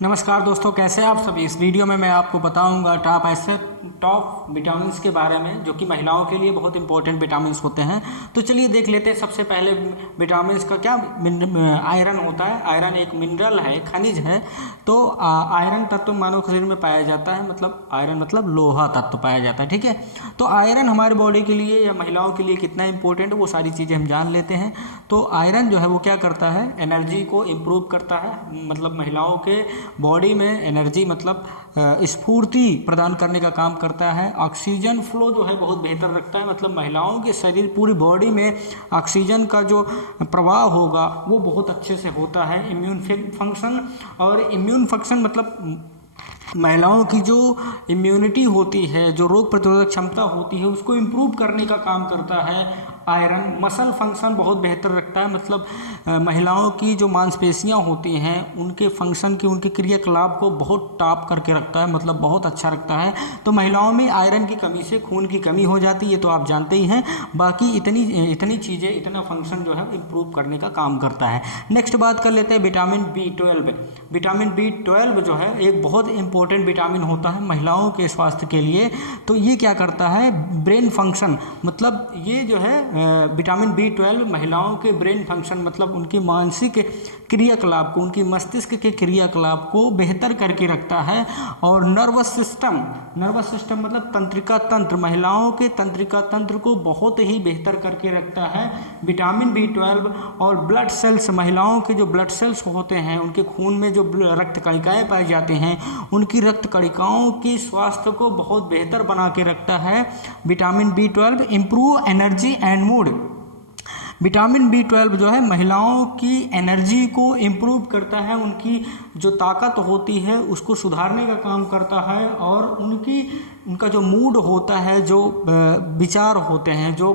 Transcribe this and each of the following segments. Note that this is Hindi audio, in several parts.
नमस्कार दोस्तों, कैसे हैं आप सभी। इस वीडियो में मैं आपको बताऊंगा टॉप विटामिन्स के बारे में जो कि महिलाओं के लिए बहुत इंपॉर्टेंट विटामिन्स होते हैं। तो चलिए देख लेते हैं। सबसे पहले विटामिन्स का क्या आयरन होता है। आयरन एक मिनरल है, एक खनिज है। तो आयरन तत्व मानव शरीर में पाया जाता है, मतलब आयरन मतलब लोहा तत्व पाया जाता है, ठीक है। तो आयरन हमारे बॉडी के लिए या महिलाओं के लिए कितना इंपॉर्टेंट है वो सारी चीज़ें हम जान लेते हैं। तो आयरन जो है वो क्या करता है, एनर्जी को इम्प्रूव करता है, मतलब महिलाओं के बॉडी में एनर्जी मतलब स्फूर्ति प्रदान करने का काम करता है। ऑक्सीजन फ्लो जो है बहुत बेहतर रखता है, मतलब महिलाओं के शरीर पूरी बॉडी में ऑक्सीजन का जो प्रवाह होगा वो बहुत अच्छे से होता है। इम्यून फंक्शन और इम्यून फंक्शन मतलब महिलाओं की जो इम्यूनिटी होती है, जो रोग प्रतिरोधक क्षमता होती है, उसको इम्प्रूव करने का काम करता है आयरन। मसल फंक्शन बहुत बेहतर रखता है, मतलब महिलाओं की जो मांसपेशियां होती हैं उनके फंक्शन की, उनके क्रियाकलाप को बहुत टॉप करके रखता है, मतलब बहुत अच्छा रखता है। तो महिलाओं में आयरन की कमी से खून की कमी हो जाती है, तो आप जानते ही हैं। बाकी इतनी चीज़ें, इतना फंक्शन जो है इम्प्रूव करने का काम करता है। नेक्स्ट बात कर लेते हैं विटामिन B12। विटामिन B12 जो है एक बहुत इंपॉर्टेंट विटामिन होता है महिलाओं के स्वास्थ्य के लिए। तो ये क्या करता है, ब्रेन फंक्शन, मतलब ये जो है विटामिन B12 महिलाओं के ब्रेन फंक्शन मतलब उनकी मानसिक क्रियाकलाप को, उनकी मस्तिष्क के क्रियाकलाप को बेहतर करके रखता है। और नर्वस सिस्टम मतलब तंत्रिका तंत्र, महिलाओं के तंत्रिका तंत्र को बहुत ही बेहतर करके रखता है विटामिन B12। और ब्लड सेल्स, महिलाओं के जो ब्लड सेल्स होते हैं, उनके खून में जो रक्त कणिकाएँ पाई जाते हैं, उनकी रक्त कणिकाओं की स्वास्थ्य को बहुत बेहतर बना के रखता है vitamin B12। Improve energy and mood. Vitamin B12 जो है महिलाओं की एनर्जी को इम्प्रूव करता है, उनकी जो ताकत होती है उसको सुधारने का काम करता है। और उनका जो मूड होता है, जो विचार होते हैं, जो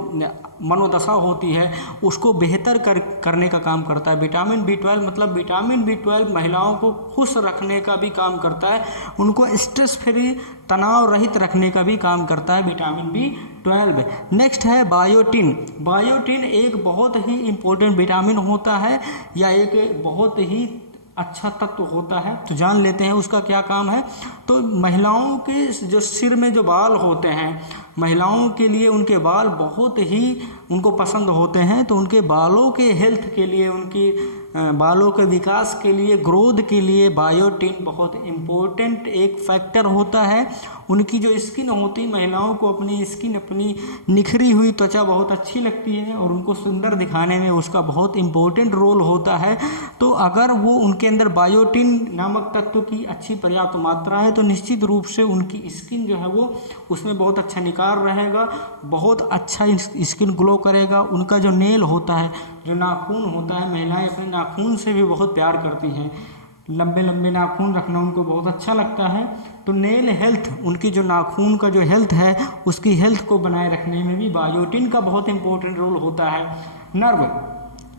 मनोदशा होती है, उसको बेहतर करने का काम करता है विटामिन B12। मतलब विटामिन B12 महिलाओं को खुश रखने का भी काम करता है, उनको स्ट्रेस फ्री, तनाव रहित रखने का भी काम करता है विटामिन B12। नेक्स्ट है बायोटिन। बायोटिन एक बहुत ही इम्पोर्टेंट विटामिन होता है या एक बहुत ही अच्छा तत्व होता है। तो जान लेते हैं उसका क्या काम है। तो महिलाओं के जो सिर में जो बाल होते हैं, महिलाओं के लिए उनके बाल बहुत ही उनको पसंद होते हैं। तो उनके बालों के हेल्थ के लिए, उनकी बालों के विकास के लिए, ग्रोथ के लिए बायोटिन बहुत इम्पोर्टेंट एक फैक्टर होता है। उनकी जो स्किन होती, महिलाओं को अपनी स्किन, अपनी निखरी हुई त्वचा बहुत अच्छी लगती है और उनको सुंदर दिखाने में उसका बहुत इम्पोर्टेंट रोल होता है। तो अगर वो उनके अंदर बायोटिन नामक तत्व की अच्छी पर्याप्त मात्रा है तो निश्चित रूप से उनकी स्किन जो है वो उसमें बहुत अच्छा निखार रहेगा, बहुत अच्छा स्किन ग्लो करेगा। उनका जो नेल होता है, जो नाखून होता है, महिलाएं अपने नाखून से भी बहुत प्यार करती हैं, लंबे लंबे नाखून रखना उनको बहुत अच्छा लगता है। तो नेल हेल्थ, उनकी जो नाखून का जो हेल्थ है उसकी हेल्थ को बनाए रखने में भी बायोटिन का बहुत इंपॉर्टेंट रोल होता है।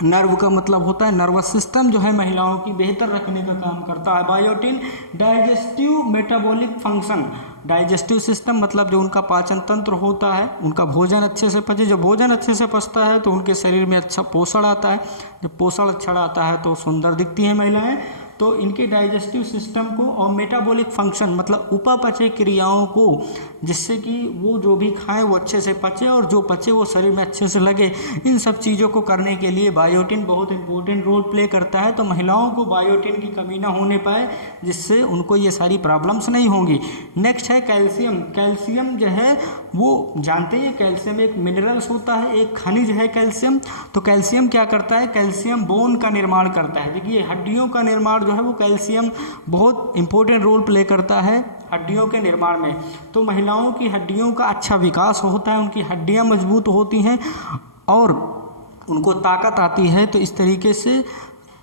नर्व का मतलब होता है नर्वस सिस्टम जो है महिलाओं की बेहतर रखने का काम करता है biotin. Digestive metabolic function, digestive system मतलब जो उनका पाचन तंत्र होता है, उनका भोजन अच्छे से पचे। जब भोजन अच्छे से पचता है तो उनके शरीर में अच्छा पोषण आता है। जब पोषण अच्छा आता है तो सुंदर दिखती हैं महिलाएं। तो इनके डाइजेस्टिव सिस्टम को और मेटाबॉलिक फंक्शन मतलब उपापचय क्रियाओं को, जिससे कि वो जो भी खाएं वो अच्छे से पचे और जो पचे वो शरीर में अच्छे से लगे, इन सब चीज़ों को करने के लिए बायोटिन बहुत इंपॉर्टेंट रोल प्ले करता है। तो महिलाओं को बायोटिन की कमी ना होने पाए, जिससे उनको ये सारी प्रॉब्लम्स नहीं होंगी। नेक्स्ट है कैल्शियम। कैल्शियम जो है वो जानते हैं, कैल्शियम एक मिनरल्स होता है, एक खनिज है कैल्शियम। तो कैल्शियम क्या करता है, कैल्शियम बोन का निर्माण करता है। देखिए हड्डियों का निर्माण जो है वो कैल्शियम बहुत इंपॉर्टेंट रोल प्ले करता है हड्डियों के निर्माण में। तो महिलाओं की हड्डियों का अच्छा विकास होता है, उनकी हड्डियां मजबूत होती हैं और उनको ताकत आती है। तो इस तरीके से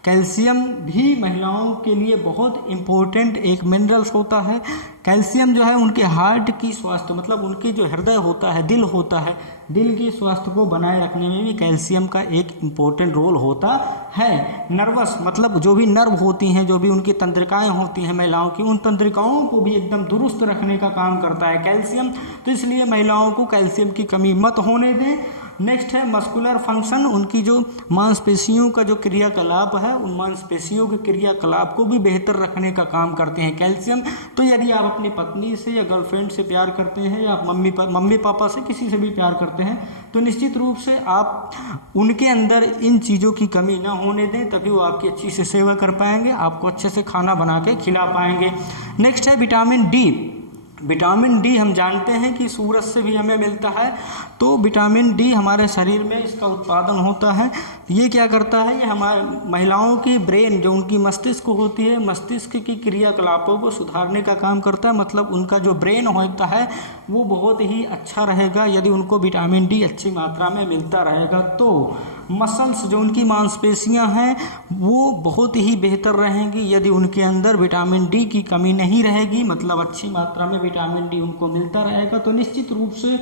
कैल्शियम भी महिलाओं के लिए बहुत इम्पोर्टेंट एक मिनरल्स होता है। कैल्शियम जो है उनके हार्ट की स्वास्थ्य मतलब उनके जो हृदय होता है, दिल होता है, दिल की स्वास्थ्य को बनाए रखने में भी कैल्शियम का एक इम्पोर्टेंट रोल होता है। नर्वस मतलब जो भी नर्व होती हैं, जो भी उनकी तंत्रिकाएं होती हैं महिलाओं की, उन तंत्रिकाओं को भी एकदम दुरुस्त रखने का काम करता है कैल्शियम। तो इसलिए महिलाओं को कैल्शियम की कमी मत होने दें। नेक्स्ट है मस्कुलर फंक्शन, उनकी जो मांसपेशियों का जो क्रियाकलाप है, उन मांसपेशियों के क्रियाकलाप को भी बेहतर रखने का काम करते हैं कैल्शियम। तो यदि आप अपनी पत्नी से या गर्लफ्रेंड से प्यार करते हैं या आप मम्मी पापा से किसी से भी प्यार करते हैं, तो निश्चित रूप से आप उनके अंदर इन चीज़ों की कमी ना होने दें, तभी वो आपकी अच्छी से सेवा कर पाएंगे, आपको अच्छे से खाना बना के खिला पाएंगे। नेक्स्ट है विटामिन डी। विटामिन डी हम जानते हैं कि सूरज से भी हमें मिलता है, तो विटामिन डी हमारे शरीर में इसका उत्पादन होता है। ये क्या करता है, ये हमारे महिलाओं की ब्रेन, जो उनकी मस्तिष्क होती है, मस्तिष्क की क्रियाकलापों को सुधारने का काम करता है। मतलब उनका जो ब्रेन होता है वो बहुत ही अच्छा रहेगा यदि उनको विटामिन डी अच्छी मात्रा में मिलता रहेगा। तो मसल्स, जो उनकी मांसपेशियां हैं, वो बहुत ही बेहतर रहेंगी यदि उनके अंदर विटामिन डी की कमी नहीं रहेगी, मतलब अच्छी मात्रा में विटामिन डी उनको मिलता रहेगा। तो निश्चित रूप से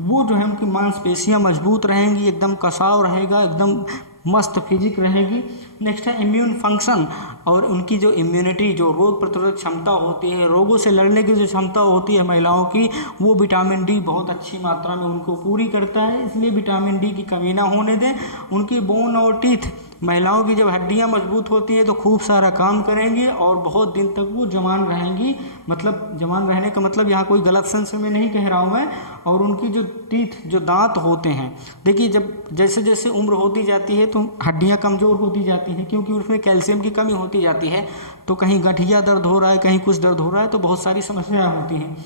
वो जो है उनकी मांसपेशियां मजबूत रहेंगी, एकदम कसाव रहेगा, एकदम मस्त फिजिक रहेगी। नेक्स्ट है इम्यून फंक्शन, और उनकी जो इम्यूनिटी, जो रोग प्रतिरोधक क्षमता होती है, रोगों से लड़ने की जो क्षमता होती है महिलाओं की, वो विटामिन डी बहुत अच्छी मात्रा में उनको पूरी करता है। इसलिए विटामिन डी की कमी ना होने दें। उनकी बोन और टीथ, महिलाओं की जब हड्डियां मजबूत होती हैं तो खूब सारा काम करेंगी और बहुत दिन तक वो जवान रहेंगी। मतलब जवान रहने का मतलब यहाँ कोई गलत सेंस में नहीं कह रहा हूँ मैं। और उनकी जो टीथ, जो दांत होते हैं, देखिए जब जैसे जैसे उम्र होती जाती है तो हड्डियाँ कमज़ोर होती जाती हैं, क्योंकि उसमें कैल्शियम की कमी होती जाती है। तो कहीं गठिया दर्द हो रहा है, कहीं कुछ दर्द हो रहा है, तो बहुत सारी समस्याएँ होती हैं।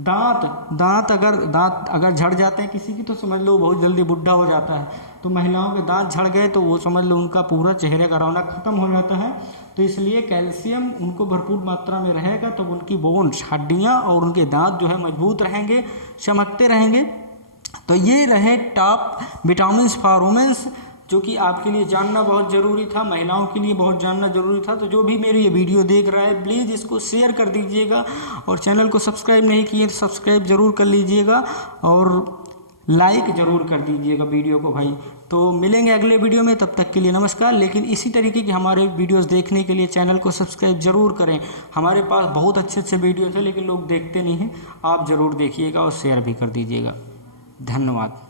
दांत अगर झड़ जाते हैं किसी की, तो समझ लो बहुत जल्दी बुढ़ा हो जाता है। तो महिलाओं के दांत झड़ गए तो वो समझ लो उनका पूरा चेहरे का रौनक खत्म हो जाता है। तो इसलिए कैल्शियम उनको भरपूर मात्रा में रहेगा, तब उनकी बोन्स, हड्डियाँ और उनके दांत जो है मजबूत रहेंगे, चमकते रहेंगे। तो ये रहे टॉप विटामिन्स फॉर वुमेन्स, जो कि आपके लिए जानना बहुत ज़रूरी था, महिलाओं के लिए बहुत जानना ज़रूरी था। तो जो भी मेरी ये वीडियो देख रहा है, प्लीज़ इसको शेयर कर दीजिएगा, और चैनल को सब्सक्राइब नहीं किए तो सब्सक्राइब ज़रूर कर लीजिएगा, और लाइक ज़रूर कर दीजिएगा वीडियो को भाई। तो मिलेंगे अगले वीडियो में, तब तक के लिए नमस्कार। लेकिन इसी तरीके के हमारे वीडियोस देखने के लिए चैनल को सब्सक्राइब ज़रूर करें। हमारे पास बहुत अच्छे अच्छे वीडियोस हैं, लेकिन लोग देखते नहीं हैं। आप ज़रूर देखिएगा और शेयर भी कर दीजिएगा। धन्यवाद।